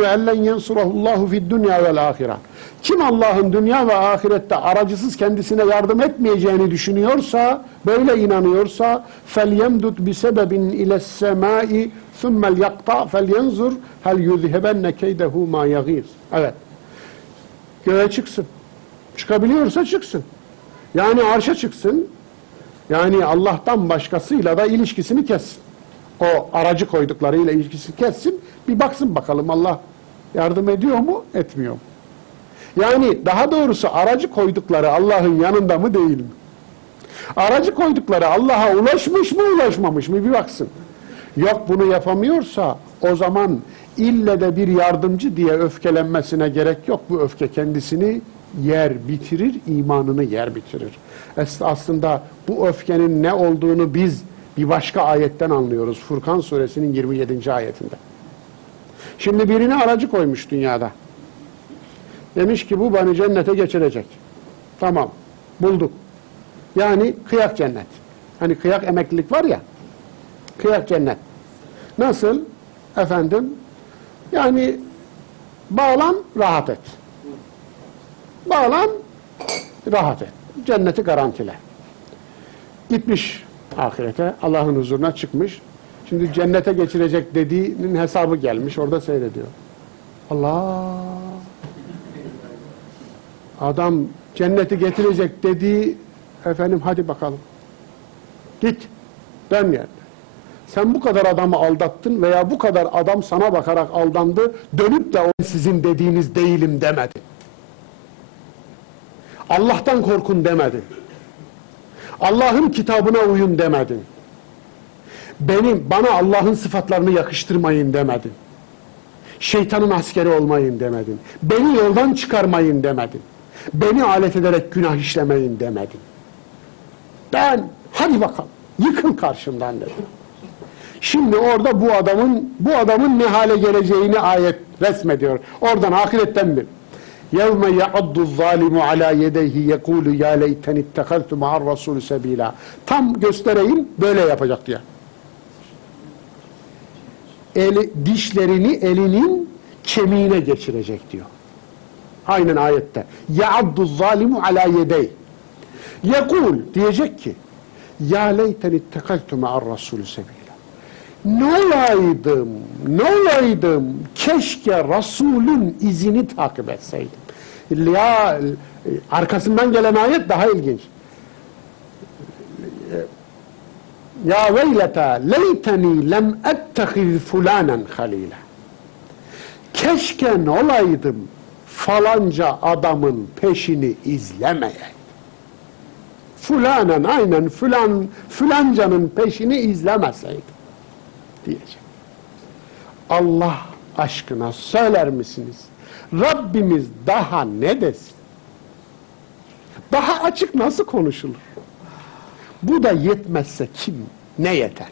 zannetme ellen yensurahullahu fid dünya vel ahire. Kim Allah'ın dünya ve ahirette aracısız kendisine yardım etmeyeceğini düşünüyorsa, böyle inanıyorsa felyemdud bi sebebin ile semai thumma yaqta felyanzur hel yuzhibenne keydehu ma yagiz. Evet. Göğe çıksın. Çıkabiliyorsa çıksın. Yani arşa çıksın. Yani Allah'tan başkasıyla da ilişkisini kessin o aracı koyduklarıyla ilişkisi kessin. Bir baksın bakalım Allah yardım ediyor mu, etmiyor mu? Yani daha doğrusu aracı koydukları Allah'ın yanında mı değil mi? Aracı koydukları Allah'a ulaşmış mı ulaşmamış mı bir baksın. Yok bunu yapamıyorsa o zaman ille de bir yardımcı diye öfkelenmesine gerek yok. Bu öfke kendisini yer bitirir, imanını yer bitirir. Aslında bu öfkenin ne olduğunu biz bir başka ayetten anlıyoruz. Furkan suresinin 27. ayetinde. Şimdi birini aracı koymuş dünyada. Demiş ki bu beni cennete geçirecek. Tamam. Bulduk. Yani kıyak cennet. Hani kıyak emeklilik var ya. Kıyak cennet. Nasıl? Efendim? Yani bağlan rahat et. Bağlan rahat et. Cenneti garantile. Gitmiş ahirete. Allah'ın huzuruna çıkmış. Şimdi cennete geçirecek dediğinin hesabı gelmiş. Orada seyrediyor. Allah Adam cenneti getirecek dediği efendim hadi bakalım. Git. Ben yerine. Sen bu kadar adamı aldattın veya bu kadar adam sana bakarak aldandı. Dönüp de o sizin dediğiniz değilim demedin. Allah'tan korkun demedin. Allah'ın kitabına uyun demedin Benim bana Allah'ın sıfatlarını yakıştırmayın demedin. Şeytanın askeri olmayın demedin. Beni yoldan çıkarmayın demedin. Beni alet ederek günah işlemeyin demedin. Ben hadi bakalım yıkın karşımdan dedim. Şimdi orada bu adamın bu adamın ne hale geleceğini ayet resmediyor. Oradan ahiretten bir. يَوْمَ يَعَضُّ الظَّالِمُ عَلَى يَدَيْهِ يَقُولُ يَا لَيْتَنِ اتَّخَذْتُ مَعَ الرَّسُولِ سَب۪يلًا Tam göstereyim böyle yapacak diye. eli, dişlerini elinin kemiğine geçirecek diyor. Aynen ayette. Ya'addu zalimu ala yedey. Yekul diyecek ki Ya leyten ittekaltu ma'ar rasulü sebila. Ne olaydım, ne olaydım keşke Resul'ün izini takip etseydim. Ya, arkasından gelen ayet daha ilginç. Ya veylete leyteni lem ettehiz fulanen halila. Keşke ne olaydım falanca adamın peşini izlemeyeydim fulanen aynen filan filancanın peşini izlemeseydim diyecek. Allah aşkına söyler misiniz? Rabbimiz daha ne desin? Daha açık nasıl konuşulur? Bu da yetmezse kim ne yeter?